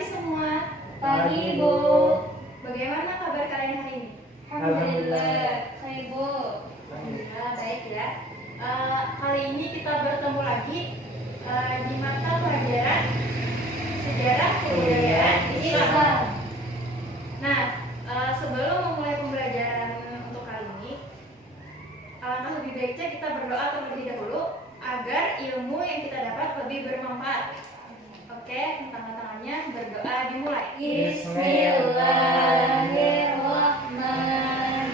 pagi semua. Pagi, Bu. Bagaimana kabar kalian hari ini? Alhamdulillah. Baik, Bu. Alhamdulillah baik ya. Kali ini kita bertemu lagi di mata pelajaran sejarah kebudayaan Islam. Nah, sebelum memulai pembelajaran untuk kali ini, alangkah lebih baiknya kita berdoa terlebih dahulu agar ilmu yang kita dapat lebih bermanfaat. Oke, tangan-tangannya berdoa dimulai. Bismillahirrahmanirrahim.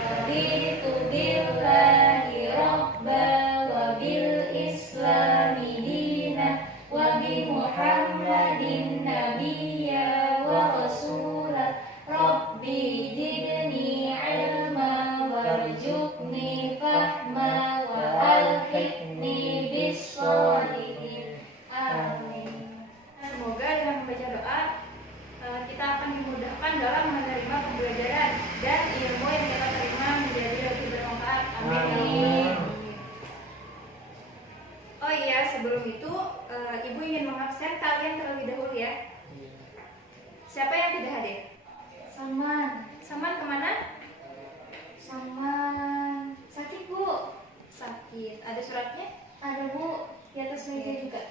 Raditu billahi rabba wa bil islami dina wa bi Muhammadin nabiyya wa rasula. Rabbi zidni ilma warzuqni fahma wa alhiqni bis sholihin. Amin. Semoga dengan membaca doa kita akan dimudahkan dalam menerima pembelajaran dan ilmu yang kita terima menjadi lebih bermanfaat. Amin. Oh iya, sebelum itu Ibu ingin mengabsen kalian terlebih dahulu ya. Siapa yang tidak hadir? Saman. Saman kemana? Saman. Sakit, Bu. Sakit. Ada suratnya? Ada, Bu. Di atas meja juga.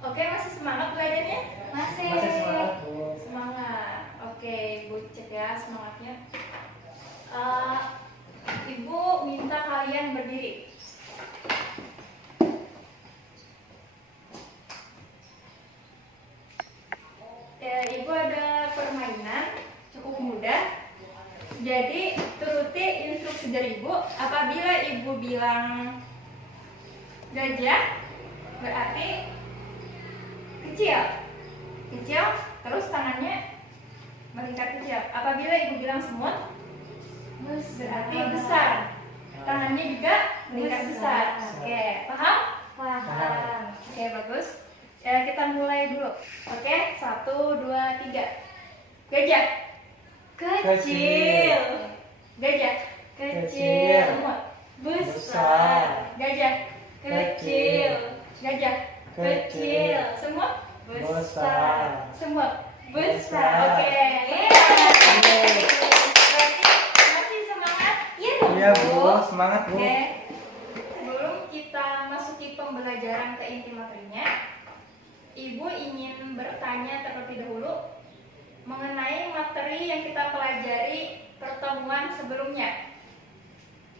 Oke, masih semangat belajarnya? Masih. Masih semangat, Bu. Semangat. Oke, Ibu cek ya semangatnya. Ibu minta kalian berdiri. Ya, Ibu ada permainan cukup mudah. Jadi turuti instruksi dari Ibu. Apabila Ibu bilang gajah, berarti kecil, terus tangannya melingkar kecil. Apabila Ibu bilang semut, berarti besar, tangannya juga melingkar besar. Oke, paham? Paham. Oke, bagus. Ya, kita mulai dulu. Oke, 1, 2, 3. Gajah, Kecil. gajah, Kecil. semut, Besar. gajah, Kecil. gajah, Kecil. semut, Besar. semut, Besar. Oke. Berarti masih semangat? Iya, Bu. Semangat, Bu. Oke. Sebelum kita masuki pembelajaran ke inti materinya, Ibu ingin bertanya terlebih dahulu mengenai materi yang kita pelajari pertemuan sebelumnya.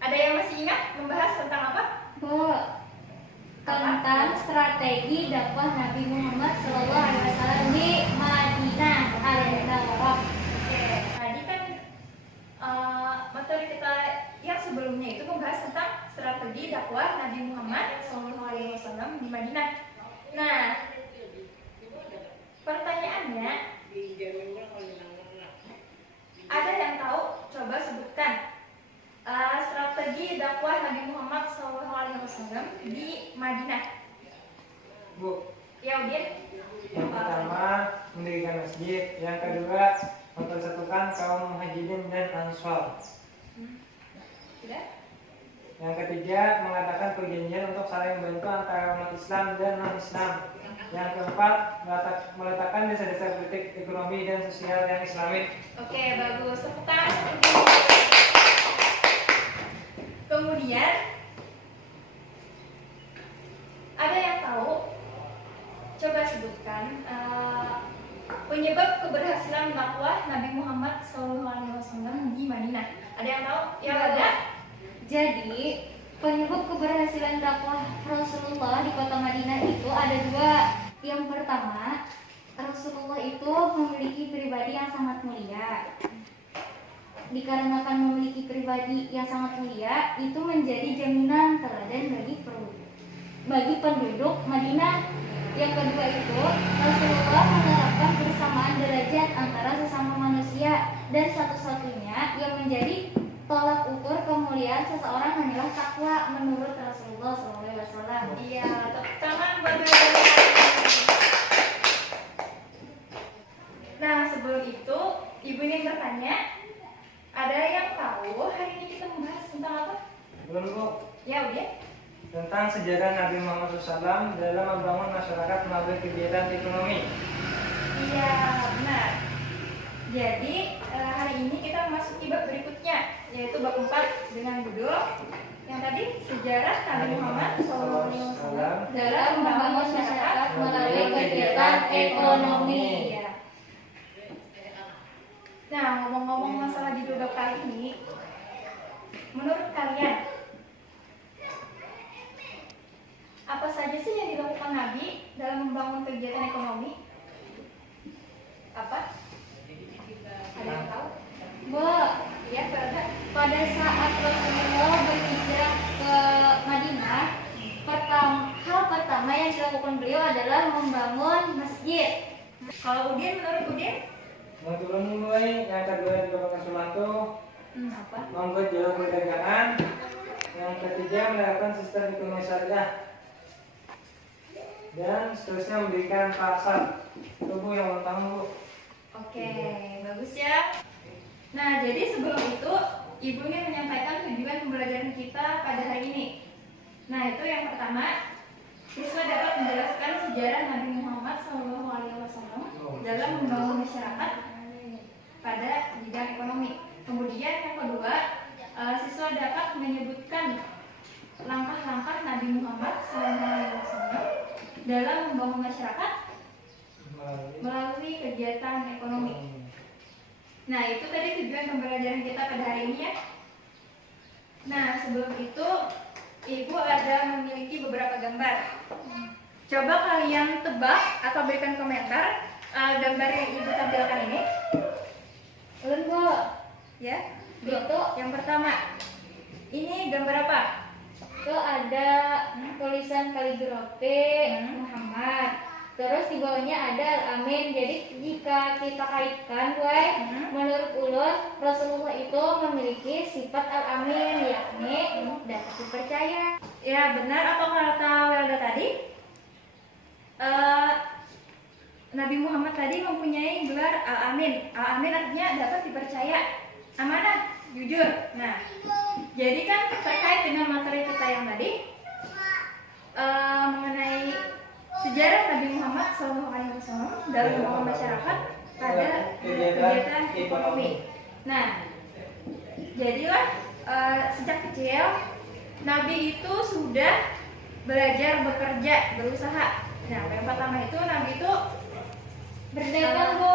Ada yang masih ingat membahas tentang apa? Bu, tentang strategi dakwah Nabi Muhammad SAW di Madinah Al-Munawwarah. Oke, tadi kan materi kita yang sebelumnya itu membahas tentang strategi dakwah Nabi Muhammad SAW di Madinah. Nah, pertanyaannya, ada yang tahu? Coba sebutkan strategi dakwah Nabi Muhammad SAW di Madinah. Bu, Ya, Udin. yang pertama mendirikan masjid, yang kedua mempersatukan kaum muhajirin dan ansor, Sudah? yang ketiga mengatakan perjanjian untuk saling membantu antara umat Islam dan non-Islam, yang keempat meletakkan desa-desa politik, ekonomi dan sosial yang Islami. Oke, bagus. Tepuk tangan. Kemudian ada yang tahu? Coba sebutkan penyebab keberhasilan dakwah Nabi Muhammad SAW di Madinah. Ada yang tahu? Ya, ada. Jadi, penyebab keberhasilan dakwah Rasulullah di kota Madinah itu ada dua. Yang pertama, Rasulullah itu memiliki pribadi yang sangat mulia. Dikarenakan memiliki pribadi yang sangat mulia, itu menjadi jaminan teladan bagi penduduk Madinah. Yang kedua itu, Rasulullah menerapkan persamaan derajat antara sesama manusia, dan satu-satunya yang menjadi tolak ukur kemuliaan seseorang hanyalah takwa menurut Rasulullah SAW. Iya, tepuk tangan buat belajar. Nah, sebelum itu, Ibu ingin bertanya, ada yang tahu hari ini kita membahas tentang apa? Belum, Bu. Ya, udah. tentang sejarah Nabi Muhammad SAW dalam membangun masyarakat melalui kegiatan ekonomi. Iya, benar. Jadi hari ini kita memasuki bab berikutnya, yaitu bab 4 dengan judul yang tadi sejarah Nabi Muhammad SAW dalam membangun masyarakat melalui kegiatan ekonomi. Ya. Nah, ngomong-ngomong masalah judul bab kali ini, menurut kalian apa saja sih yang dilakukan Nabi dalam membangun kegiatan ekonomi? Apa? Ada yang tahu? Bu, Ya, berada. pada saat Rasulullah berhijrah ke Madinah, hal pertama yang dilakukan beliau adalah membangun masjid. Kalau Udin, menurut Udin? Menurun mulai yang kedua yang dilakukan Sumanto Apa? membuat jalur perdagangan. Yang ketiga menerapkan sistem ekonomi syariah. Dan seterusnya mendirikan pasar. Itu Bu yang ulang tahun Bu. Oke, bagus ya. Nah, jadi sebelum itu Ibu ini menyampaikan tujuan pembelajaran kita pada hari ini. Nah, itu yang pertama, siswa dapat menjelaskan sejarah Nabi Muhammad SAW dalam membangun masyarakat pada bidang ekonomi. Kemudian yang kedua, siswa dapat menyebutkan langkah-langkah Nabi Muhammad SAW dalam membangun masyarakat melalui kegiatan ekonomi. Nah, itu tadi tujuan pembelajaran kita pada hari ini ya. Nah, sebelum itu Ibu ada memiliki beberapa gambar. Coba kalian tebak atau berikan komentar gambar yang Ibu tampilkan ini. Ulun Bu, Ya. itu Yang pertama, ini gambar apa? itu ada tulisan kaligrafi Muhammad. Terus di bawahnya ada Al-Amin. Jadi jika kita kaitkan, menurut ulun Rasulullah itu memiliki sifat Al-Amin, yakni dapat dipercaya. Ya, benar apa kata Welda tadi? Nabi Muhammad tadi mempunyai gelar Al-Amin. Al-Amin artinya dapat dipercaya, amanah, jujur. Nah, jadi kan terkait dengan materi kita yang tadi mengenai sejarah Nabi Muhammad SAW dalam membangun masyarakat pada kegiatan ekonomi. Nah, jadilah sejak kecil Nabi itu sudah belajar bekerja, berusaha. Nah, yang pertama itu Nabi itu Berdagang Bu.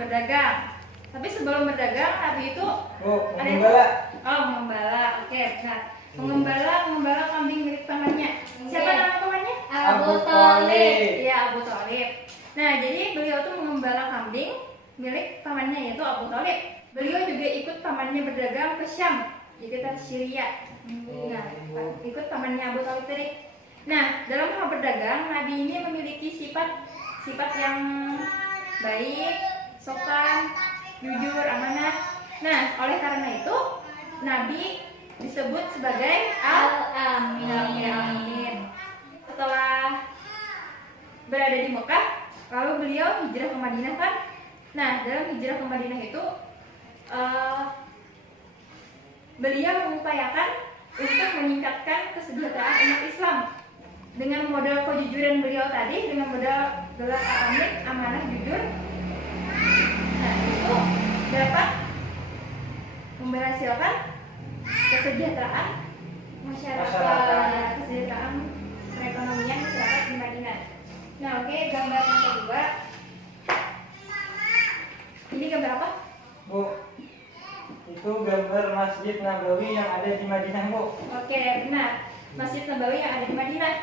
berdagang. Tapi sebelum berdagang Nabi itu Bu, ada yang- mengembala. mengembala. Oke, nah mengembala kambing milik pamannya. Siapa nama pamannya? Abu Thalib. Iya, Abu Thalib. Nah, jadi beliau tuh mengembala kambing milik pamannya yaitu Abu Thalib. Beliau juga ikut pamannya berdagang ke Syam, jadi ke Syria. Nah, ikut pamannya Abu Thalib tadi. Nah, dalam hal berdagang, Nabi ini memiliki sifat yang baik, sopan, jujur, amanah. Nah, oleh karena itu Nabi disebut sebagai Al-Amin. Setelah berada di Mekah, lalu beliau hijrah ke Madinah kan? Nah, dalam hijrah ke Madinah itu beliau mengupayakan untuk meningkatkan kesejahteraan umat Islam dengan modal kejujuran beliau tadi, dengan modal gelar Al-Amin, amanah, jujur. Nah, itu dapat memberhasilkan kesejahteraan masyarakat, kesejahteraan perekonomian masyarakat di Madinah. Nah, oke, gambar yang kedua. Ini gambar apa? Bu, itu gambar Masjid Nabawi yang ada di Madinah Bu. Oke, benar. Masjid Nabawi yang ada di Madinah.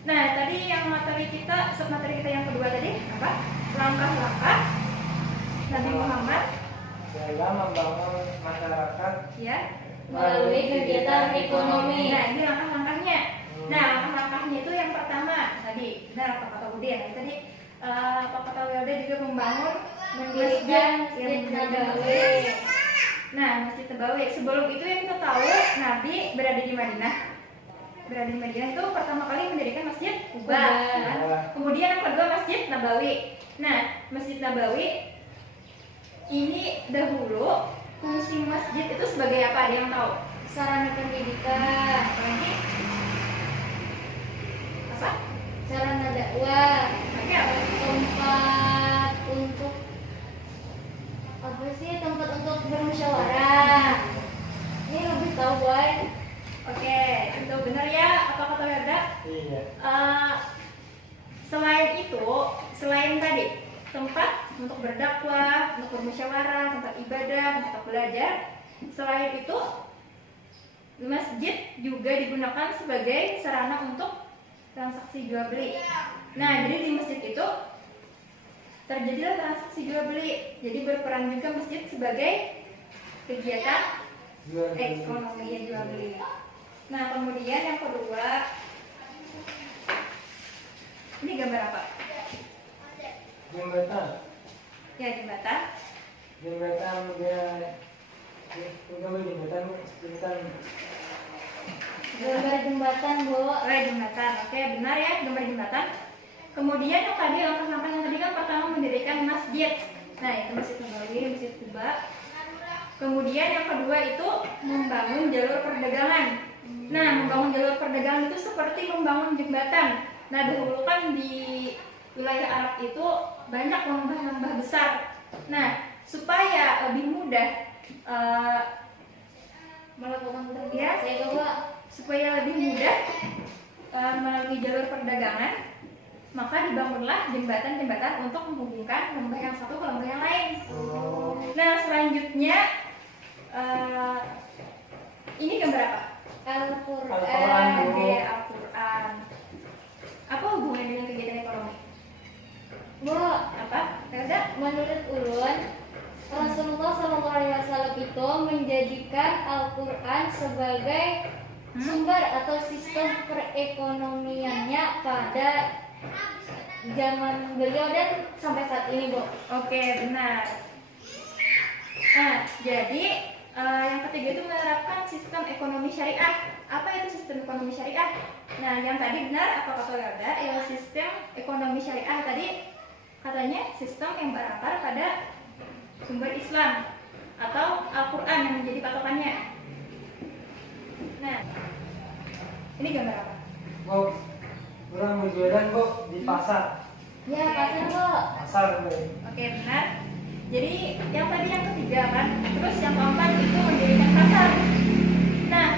Nah, tadi yang materi kita yang kedua tadi apa? Langkah-langkah Nabi Muhammad Dalam membangun masyarakat ya Melalui kegiatan ekonomi. Nah, ini langkah-langkahnya. Nah, langkah-langkahnya itu yang pertama tadi, benar apa kata Udin? Tadi apa kata Welda juga membangun Mendirikan Masjid Nabawi. Nah, Masjid Nabawi. Sebelum itu yang kita tahu, Nabi berada di Madinah. Berada di Madinah itu pertama kali mendirikan Masjid Kuba. Kan? Kemudian yang kedua Masjid Nabawi. Nah, Masjid Nabawi ini dahulu fungsi masjid itu sebagai apa? Ada yang tahu? Sarana pendidikan. Apalagi Eh, selain itu, selain tadi tempat untuk berdakwah, untuk bermusyawarah, tempat ibadah, tempat belajar, selain itu masjid juga digunakan sebagai sarana untuk transaksi jual beli. Nah, jadi di masjid itu terjadilah transaksi jual beli. Jadi berperan juga masjid sebagai kegiatan ekonomi ya, jual beli. Nah, kemudian yang kedua, ini gambar apa? Jembatan. Ya, jembatan. Jembatan dia gambar jembatan. Gambar jembatan, Bu. Jembatan. Oke, benar ya, gambar jembatan. Kemudian yang tadi langkah-langkah yang tadi kan pertama mendirikan masjid. Nah, itu Masjid Nabawi, Masjid Kuba. Kemudian yang kedua itu membangun jalur perdagangan. Nah, membangun jalur perdagangan itu seperti membangun jembatan. Nah, dahulu kan di wilayah Arab itu banyak lembah-lembah besar. Nah, supaya lebih mudah Melakukan ya, saya coba. supaya lebih mudah melalui jalur perdagangan, maka dibangunlah jembatan-jembatan untuk menghubungkan lembah yang satu ke lembah yang lain. Nah, selanjutnya ini gambar apa? Al-Quran. Oke, Al-Quran. Apa hubungannya dengan kegiatan ekonomi? Bu, Apa? Udah? menurut Ulun, Rasulullah SAW itu menjadikan Al-Quran sebagai sumber atau sistem perekonomiannya pada zaman beliau dan sampai saat ini, Bu. Oke, benar. Nah, jadi yang ketiga itu menerapkan sistem ekonomi syariah. Apa itu sistem ekonomi syariah? Nah, yang tadi benar apa kata Yolda? Ya, sistem ekonomi syariah tadi katanya sistem yang berakar pada sumber Islam atau Al-Quran yang menjadi patokannya. Nah, ini gambar apa? Bu, orang berjualan Bu di pasar. Ya, pasar, Bu. Pasar Bu. Oke, benar. Jadi yang tadi yang ketiga kan, terus yang keempat itu mendirikan pasar. Nah,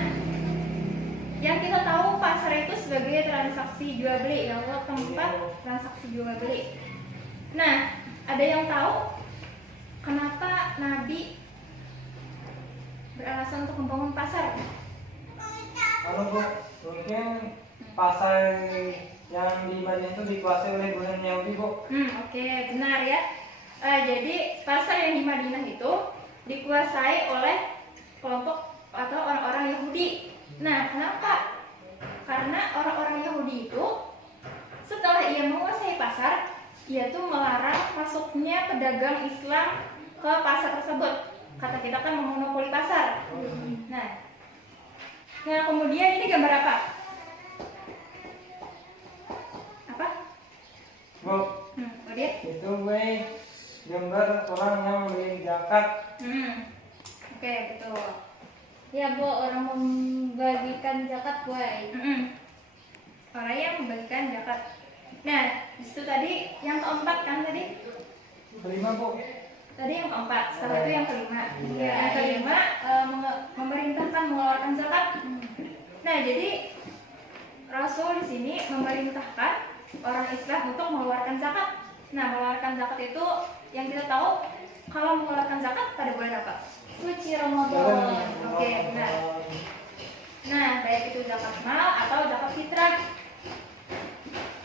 yang kita tahu pasar itu sebagai transaksi jual beli, atau tempat transaksi jual beli. Nah, ada yang tahu kenapa Nabi beralasan untuk membangun pasar? Kalau Bu, mungkin pasar yang di Madinah itu dikuasai oleh bulan Yahudi Bu. Oke, benar ya. Jadi pasar yang di Madinah itu dikuasai oleh kelompok atau orang-orang Yahudi. Nah, kenapa? Karena orang-orang Yahudi itu setelah ia menguasai pasar, ia tuh melarang masuknya pedagang Islam ke pasar tersebut. Kata kita kan memonopoli pasar. Nah, kemudian ini gambar apa? Apa? Bu, Kemudian? itu gue gambar orang yang memberi zakat. Oke, betul. Ya, Bu, orang membagikan zakat, Bu. Orang yang membagikan zakat. Nah, disitu tadi yang keempat kan tadi? Kelima Bu. Tadi yang keempat, setelah itu yang kelima. Iya. Yang kelima memerintahkan mengeluarkan zakat. Nah, jadi Rasul di sini memerintahkan orang Islam untuk mengeluarkan zakat. Nah, mengeluarkan zakat itu yang kita tahu kalau mengeluarkan zakat pada bulan apa? Suci Ramadan. Oke, benar. Nah, baik itu zakat mal atau zakat fitrah.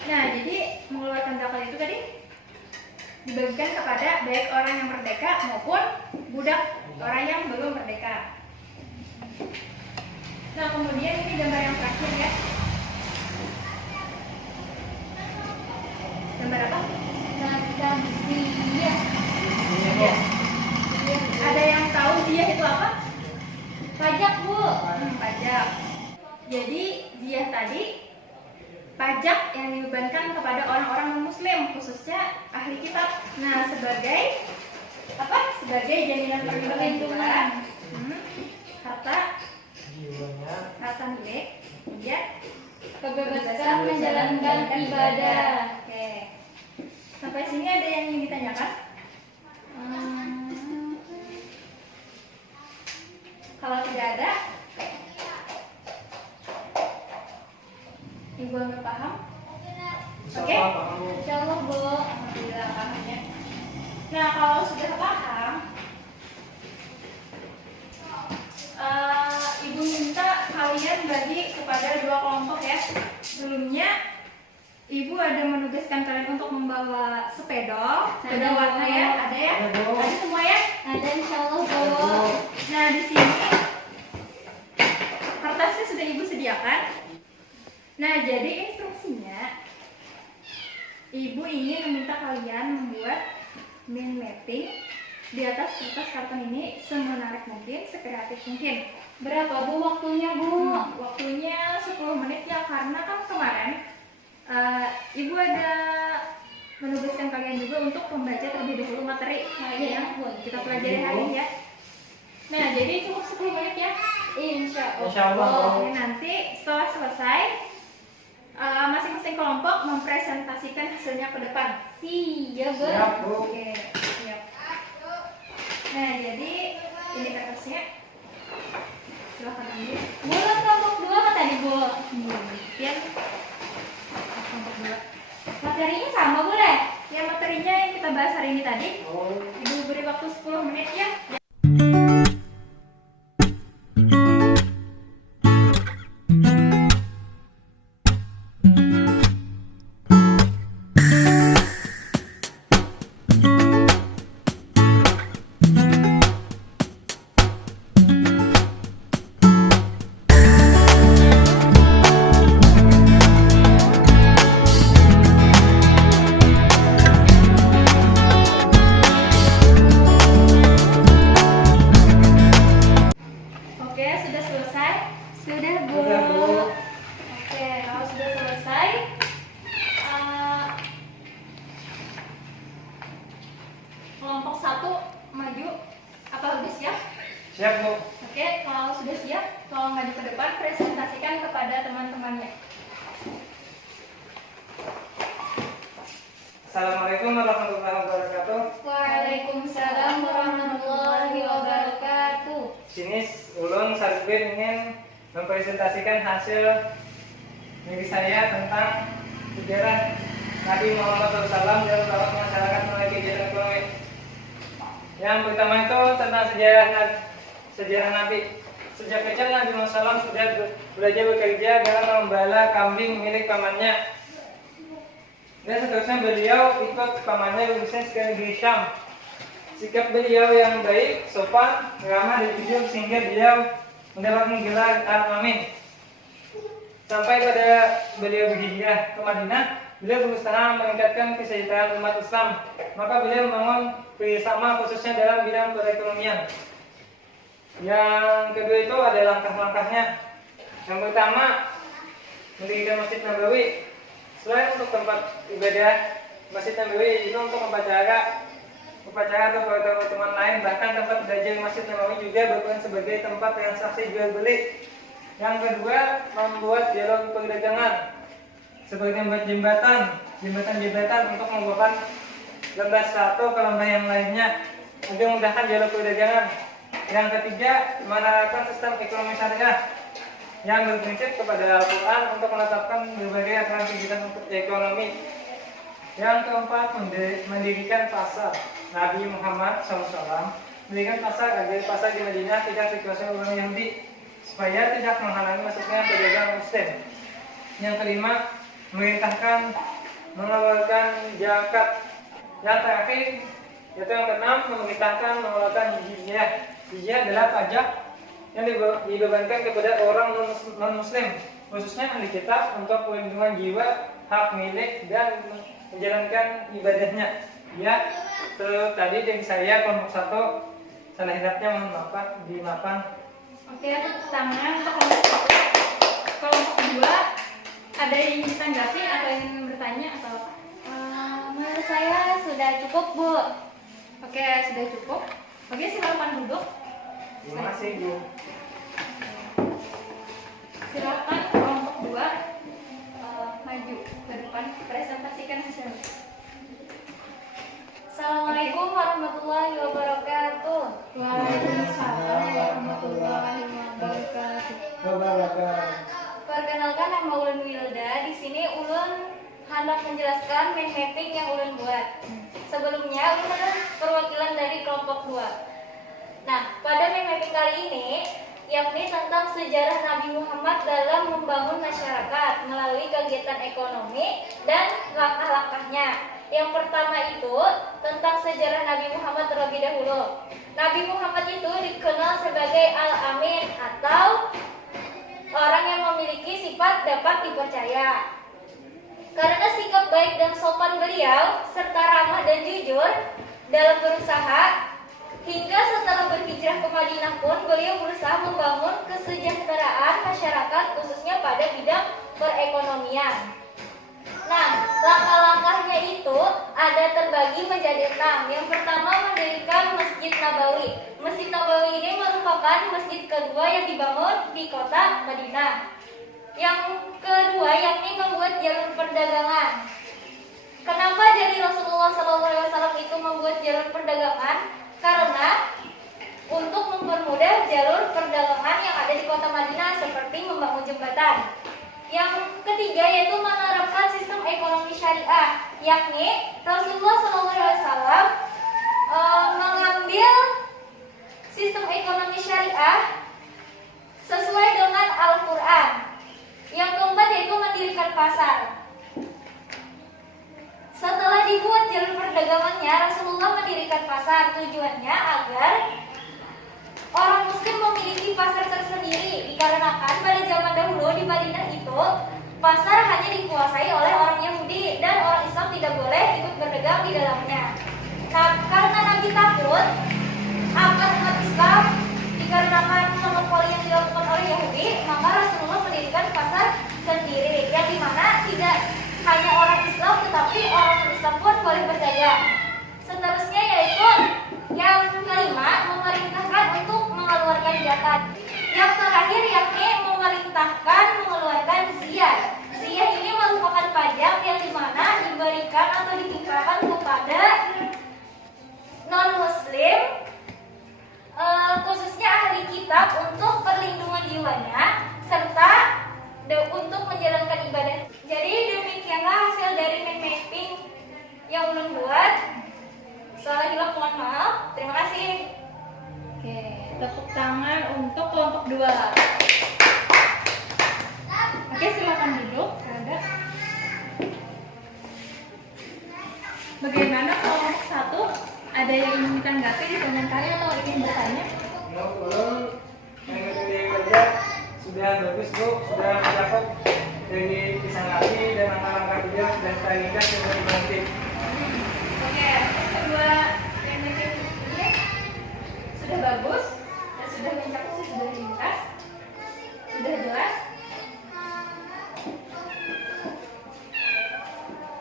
Nah, jadi mengeluarkan zakat itu tadi dibagikan kepada baik orang yang merdeka maupun budak, orang yang belum merdeka. Nah, kemudian ini gambar yang terakhir ya. Gambar apa? Nakam ziyah. Ya. Ada yang tahu ziyah itu apa? Pajak, Bu. Pajak. Jadi ziyah tadi pajak yang dibebankan kepada orang-orang non-muslim, khususnya ahli kitab. Nah, sebagai apa? Sebagai jaminan perlindungan harta milik, kemudian Kebebasan menjalankan ibadah. Oke. Sampai sini ada yang ingin ditanyakan? Kalau tidak ada, Ibu anggap paham? Insya Oke. Allah paham, Bu. Insya Allah, Bu. Alhamdulillah paham ya. Nah, kalau sudah paham, Ibu minta kalian bagi kepada 2 kelompok ya. Sebelumnya Ibu ada menugaskan kalian untuk membawa sepeda warna ya, ada ya? Ada, Bu. Ada semua ya? Ada insya Allah, Ada, Bu. Bu. Nah, di sini kertasnya sudah Ibu sediakan. Nah, jadi instruksinya Ibu ingin meminta kalian membuat mind mapping di atas kertas karton ini semenarik mungkin, sekreatif mungkin. Berapa, Bu, waktunya, Bu? Waktunya 10 menit ya, karena kan kemarin Ibu ada menugaskan kalian juga untuk membaca terlebih dahulu materi yang kita pelajari hari ini ya. Nah, jadi cukup 10 menit ya. Insya Insya Allah, Bu. Oke, nanti setelah selesai masing-masing kelompok mempresentasikan hasilnya ke depan. Siap, Bu. Siap, Bu. Oke, siap. Nah, jadi ini kertasnya. Silahkan ambil. Bulan kelompok 2 kan tadi, Bu? Ya, kelompok 2. Materinya sama, boleh? Ya, materinya yang kita bahas hari ini tadi. Oh, Ibu beri waktu 10 menit ya. Oke, sudah selesai. Sudah, Bu. Sudah, Bu. Oke, kalau sudah selesai, kelompok 1 maju. Apa udah siap? siap, Bu. Oke, kalau sudah siap, tolong maju ke depan, presentasikan kepada teman-temannya. Assalamualaikum warahmatullahi wabarakatuh. Waalaikumsalam warahmatullahi wabarakatuh. Sini ulun Sarifin ingin mempresentasikan hasil mimpi saya tentang sejarah Nabi Muhammad SAW dalam dakwah masyarakat melalui kegiatan ekonomi. Yang pertama itu tentang sejarah Nabi. Sejak kecil Nabi Muhammad SAW sudah belajar bekerja dalam membala kambing milik pamannya. Dan seterusnya beliau ikut pamannya berbisnis ke negeri Syam. Sikap beliau yang baik, sopan, ramah dan jujur sehingga beliau mendapatkan gelar Al-Amin. Sampai pada beliau berhijrah ke Madinah, beliau berusaha meningkatkan kesejahteraan umat Islam. Maka beliau membangun kerjasama khususnya dalam bidang perekonomian. Yang kedua itu ada langkah-langkahnya. Yang pertama, mendirikan Masjid Nabawi. Selain untuk tempat ibadah, Masjid Nabawi juga untuk upacara atau pertemuan lain, bahkan tempat belajar Masjid Nabawi juga berperan sebagai tempat transaksi jual beli. Yang kedua, membuat jalur perdagangan seperti membuat jembatan untuk menghubungkan lembah satu ke lembah yang lainnya untuk memudahkan jalur perdagangan. Yang ketiga, menerapkan sistem ekonomi syariah yang berprinsip kepada Al-Quran untuk menetapkan berbagai aturan kegiatan untuk ekonomi. Yang keempat, mendirikan pasar. Nabi Muhammad SAW mendirikan pasar agar pasar di Madinah tidak dikuasai orang Yahudi supaya tidak menghalangi masuknya pedagang Muslim. Yang kelima, memerintahkan mengeluarkan zakat. Yang terakhir, yaitu yang keenam, memerintahkan mengeluarkan jizyah. Jizyah adalah pajak yang dibebankan kepada orang non-muslim, khususnya ahli kitab untuk perlindungan jiwa, hak milik, dan menjalankan ibadahnya. Ya, itu tadi dari saya kelompok 1. Salah hilapnya mohon maaf, dimaafkan. Oke, tepuk tangan untuk kelompok 1. Kelompok 2, ada yang ingin ditanggapi atau ingin bertanya atau apa? Menurut saya sudah cukup, Bu. Oke, sudah cukup. Oke, silakan duduk. Terima kasih, Bu. Silakan kelompok 2 maju ke depan, presentasikan hasilnya. Assalamualaikum warahmatullahi wabarakatuh. Waalaikumsalam warahmatullahi wabarakatuh. Wabarakatuh. Perkenalkan, nama Ulun Wilda. Di sini Ulun hendak menjelaskan mind mapping yang Ulun buat. Sebelumnya Ulun adalah perwakilan dari kelompok 2. Nah, pada mind mapping kali ini yakni tentang sejarah Nabi Muhammad dalam membangun masyarakat melalui kegiatan ekonomi dan langkah-langkahnya. Yang pertama itu tentang sejarah Nabi Muhammad terlebih dahulu. Nabi Muhammad itu dikenal sebagai Al-Amin atau orang yang memiliki sifat dapat dipercaya. Karena sikap baik dan sopan beliau serta ramah dan jujur dalam berusaha, hingga setelah berhijrah ke Madinah pun beliau berusaha membangun kesejahteraan masyarakat khususnya pada bidang perekonomian. Nah, langkah-langkahnya itu ada terbagi menjadi 6. Yang pertama, mendirikan Masjid Nabawi. Masjid Nabawi ini merupakan masjid kedua yang dibangun di kota Madinah. Yang kedua, yakni membuat jalur perdagangan. Kenapa jadi Rasulullah SAW itu membuat jalur perdagangan? Karena untuk mempermudah jalur perdagangan yang ada di kota Madinah, seperti membangun jembatan. Yang ketiga yaitu menerapkan sistem ekonomi syariah, yakni Rasulullah SAW mengambil sistem ekonomi syariah sesuai dengan Al-Quran. Yang keempat yaitu mendirikan pasar. Setelah dibuat jalur perdagangannya, Rasulullah mendirikan pasar. Tujuannya agar orang muslim memiliki pasar tersendiri, dikarenakan pada zaman dahulu di Madinah itu pasar hanya dikuasai oleh orang Yahudi dan orang Islam tidak boleh ikut berdagang di dalamnya. Nah, karena Nabi takut akan umat Islam dikarenakan monopoli yang dilakukan oleh Yahudi, maka Rasulullah mendirikan pasar sendiri, yang dimana tidak hanya orang Islam tetapi orang Islam pun boleh berdagang. Seterusnya yaitu yang kelima, memerintahkan untuk mengeluarkan zakat. Yang terakhir yakni memerintahkan mengeluarkan ziyah. Ziyah ini merupakan pajak yang dimana diberikan atau ditimpakan kepada non-muslim, khususnya ahli kitab untuk perlindungan jiwanya serta untuk menjalankan ibadah. Jadi demikianlah hasil dari mind mapping yang Ulun buat. Salah hilaf mohon maaf. Terima kasih. Oke, tepuk tangan untuk kelompok 2. Oke, silakan duduk. Ada. Bagaimana kelompok 1? Ada yang ingin ditanggapi, dikomentari atau ingin bertanya? Belum. Yang dari kerja sudah bagus Bu, sudah mencakup dari kisah Nabi dan langkah-langkah beliau sudah kita inginkan sebelum berhenti. Oke, kedua ini sudah bagus dan sudah mencakup, sudah ringkas, sudah jelas.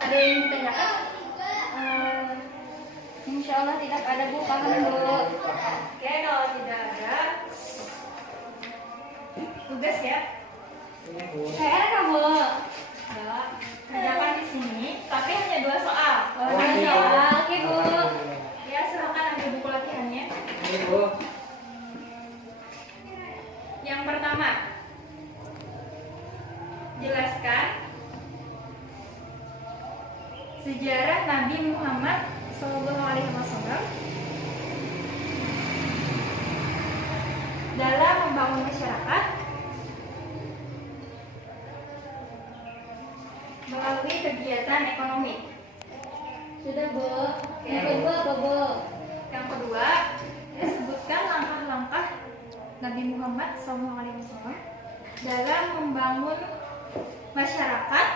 Ada yang ingin ditanyakan? Insya Allah tidak ada, Bu. Paham, Bu. Oke, kalau tidak ada tugas ya. Ini Bu. Saya kamu. Ya, kerjakan di sini, tapi hanya 2 soal. Oh, iya. Oke, Bu. Ya, silakan ambil buku latihannya. Ini Bu. Yang pertama, jelaskan sejarah Nabi Muhammad SAW dalam membangun masyarakat melalui kegiatan ekonomi. Sudah, Bu. Yang kedua apa, Bu? Yang kedua, sebutkan langkah-langkah Nabi Muhammad SAW dalam membangun masyarakat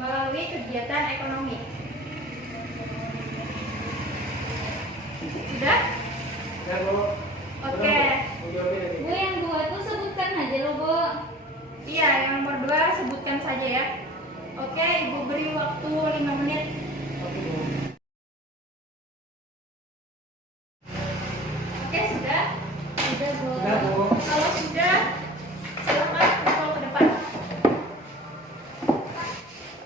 melalui kegiatan ekonomi. Sudah? Ya Bu. Oke. Bu jawabin lagi. Bu, yang 2 tuh sebutkan aja loh, Bu. Iya, yang berdua sebutkan saja ya. Oke, Ibu beri waktu 5 menit. Oke Bu. Oke, sudah? Sudah, Bu. Sudah Bu. Kalau sudah, silakan kontrol ke depan.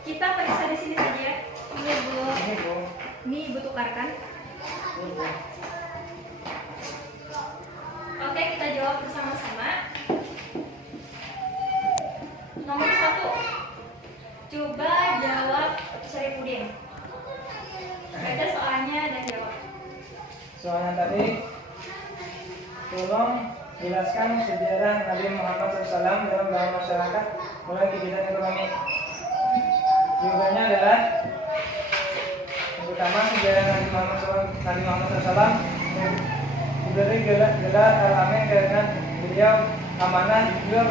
Kita periksa di sini saja ya. Iya, Bu. Ini Bu. Ini Ibu tukarkan. Ini Bu. Oke, kita jawab bersama soalnya tadi tolong jelaskan sejarah Nabi Muhammad SAW dalam dalam masyarakat mulai kegiatan ekonomi. Jawabannya adalah yang pertama sejarah Nabi Muhammad SAW diberi gelar Al-Amin karena beliau amanah, jujur,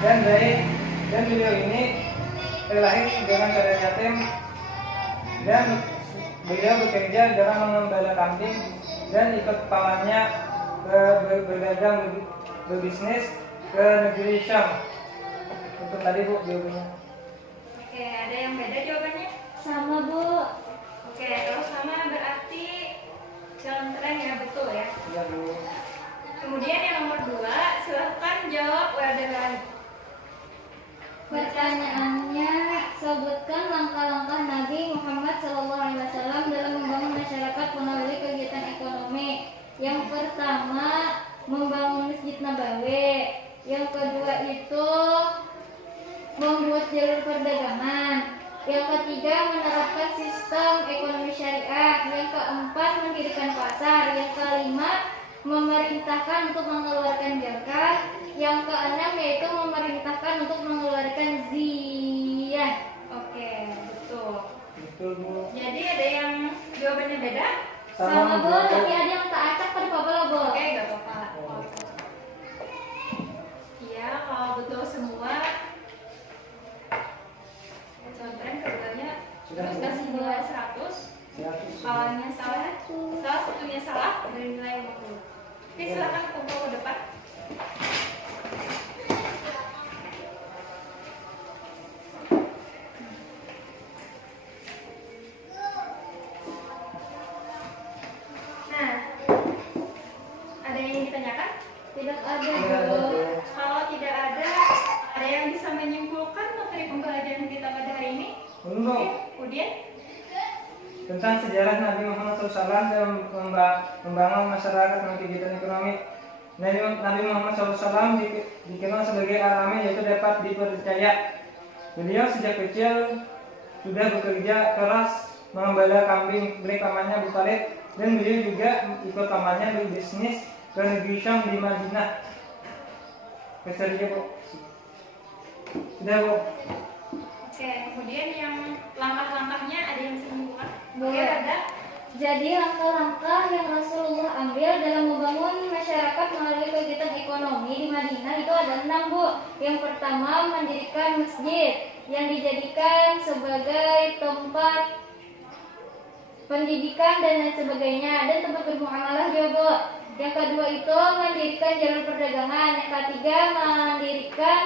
dan baik, dan beliau ini terlahir dengan keadaan yatim dan beliau bekerja dalam mengembala kambing dan ikut pamannya berdagang berbisnis ke negeri Syam. Untuk tadi Bu jawabannya. Oke, ada yang beda jawabannya? Sama Bu. Oke, kalau sama berarti jalan tren ya, betul ya. Iya Bu. Kemudian yang nomor 2, silahkan jawab Wadalan. Pertanyaannya, sebutkan langkah-langkah Nabi Muhammad SAW dalam membangun masyarakat melalui kegiatan ekonomi. Yang pertama, membangun Masjid Nabawi. Yang kedua itu membuat jalur perdagangan. Yang ketiga, menerapkan sistem ekonomi syariah. Yang keempat, mendirikan pasar. Yang kelima, memerintahkan untuk mengeluarkan zakat. Yang keenam yaitu memerintahkan untuk mengeluarkan ziyah. Oke, betul. Betul Bu. Jadi ada yang jawabannya beda? Sama Bu, tapi ada yang tak acak pada apa Bu? Oke, gak apa-apa. Iya, kalau betul semua. Jalan tren keduanya Sudah, terus Bu. kasih nilai 100. 100. Kalau yang salah satunya salah dari nilai 50. Oke, silakan kumpul ke depan. Nah, ada yang ditanyakan? Tidak ada Tidak Bu. ada, Bu. Kalau tidak ada yang bisa menyimpulkan materi pembelajaran kita pada hari ini? Belum Bu. Kemudian, Tentang sejarah Nabi Muhammad SAW dalam membangun masyarakat melalui kegiatan ekonomi. Nabi Muhammad SAW dikenal sebagai Al-Amin, yaitu dapat dipercaya. Beliau sejak kecil sudah bekerja keras mengembala kambing milik pamannya Abu Thalib, dan beliau juga ikut pamannya berbisnis ke negeri Syam di Madinah. Kesernya Bu. Sudah Bu. oke, kemudian yang langkah-langkahnya ada yang bisa menyimpulkan? Oke, Boleh. ada. Jadi langkah-langkah yang Rasulullah ambil dalam membangun masyarakat melalui kegiatan ekonomi di Madinah itu ada 6 Bu. Yang pertama, mendirikan masjid yang dijadikan sebagai tempat pendidikan dan lain sebagainya, dan tempat bermuamalah juga Bu. Yang kedua itu mendirikan jalur perdagangan. Yang ketiga, mendirikan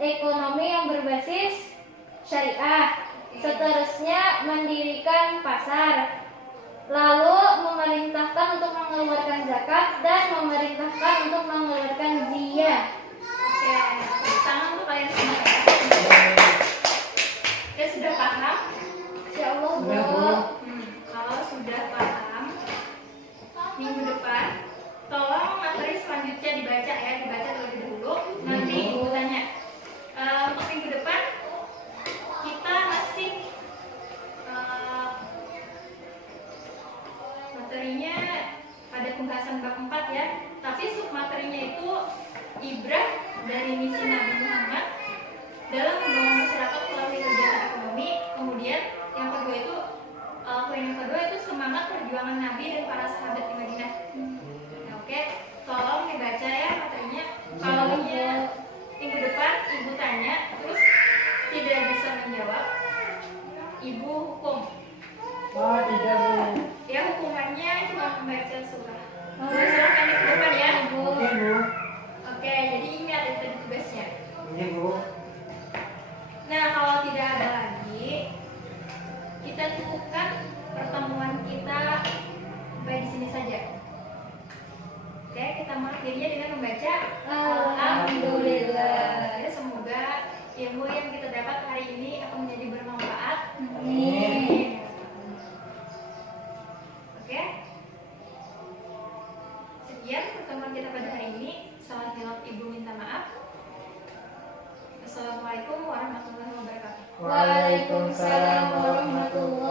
ekonomi yang berbasis syariah. Seterusnya mendirikan pasar. Lalu memerintahkan untuk mengeluarkan zakat dan memerintahkan untuk mengeluarkan ziyah. Oke, tepuk tangan untuk kalian semua. Ya, sudah paham? Insya Allah Bu. Sudah, Bu. Kalau sudah paham, minggu depan tolong materi selanjutnya dibaca ya, dibaca terlebih dahulu. Nanti ibu tanya. Untuk minggu depan kita masih materinya ada pembahasan bab 4 ya, tapi submaterinya itu ibrah dari misi Nabi Muhammad dalam membangun masyarakat melalui kegiatan ekonomi. Kemudian yang kedua itu poin yang kedua itu semangat perjuangan Nabi dan para sahabat di Madinah. Nah, oke, tolong dibaca ya materinya. Kalau minggu depan ibu tanya terus tidak bisa menjawab, ibu hukum. Oh tidak Bu. Ya, hukumannya cuma membaca surah. Silakan di depan ya. Oke Bu. Oke, jadi ingat itu tadi tugasnya. Iya Bu. Nah, kalau tidak ada lagi, kita cukupkan pertemuan kita sampai di sini saja. Oke, kita mengakhirinya dengan membaca Alhamdulillah. Ya, semoga ilmu yang kita dapat hari ini akan menjadi bermanfaat. Amin. Oke. Sekian pertemuan kita pada hari ini. Salah hilaf ibu minta maaf. Assalamualaikum warahmatullahi wabarakatuh. Waalaikumsalam warahmatullahi